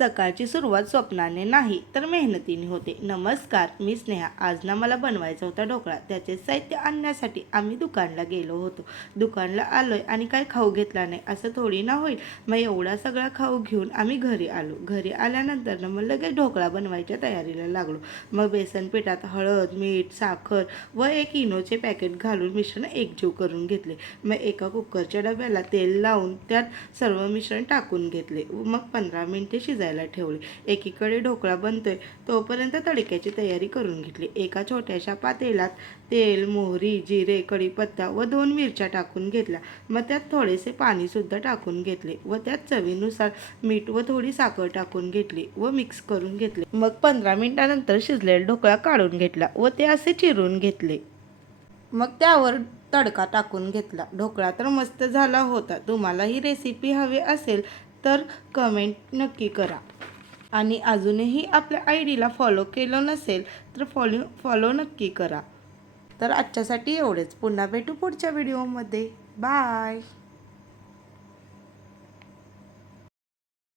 सकाळची सुरुवात स्वप्नाने नाही तर मेहनतीने होते. नमस्कार, मी स्नेहा. आज ना मला बनवायचा होता ढोकळा. त्याचे साहित्य आणण्यासाठी आम्ही दुकानला गेलो होतो. दुकानला आलोय आणि काही खाऊ घेतला नाही असं थोडी ना होईल. मग एवढा सगळा खाऊ घेऊन आम्ही घरी आलो. घरी आल्यानंतर ना मग लगेच ढोकळा बनवायच्या तयारीला लागलो. मग बेसन पिठात हळद, मीठ, साखर व एक इनोचे पॅकेट घालून मिश्रण एकजीव करून घेतले. मग एका कुकरच्या डब्याला तेल लावून त्यात सर्व मिश्रण टाकून घेतले. मग 15 मिनिटे शिजायला ठेवले. एकीकडे ढोकळा बनतोय तोपर्यंत तडक्याची तयारी करून घेतली. एका छोट्याशा पातेल्यात तेल, मोहरी, जिरे, कढीपत्ता व 2 मिरच्या टाकून घेतल्या. मग त्यात थोडेसे पाणी सुद्धा टाकून घेतले व त्यात चवीनुसार मीठ व थोडी साखर टाकून घेतली व मिक्स करून घेतले. मग 15 मिनिटानंतर शिजलेला ढोकळा काढून घेतला व ते असे चिरून घेतले. मग त्यावर तडका टाकून घेतला. ढोकळा तर मस्त झाला होता. तुम्हाला ही रेसिपी हवी असेल तर कमेंट नक्की करा. आणि अजूनही आपल्या आयडीला फॉलो केलं नसेल तर फॉलो नक्की करा. तर आजच्यासाठी एवढेच. पुन्हा भेटू पुढच्या व्हिडिओमध्ये. बाय.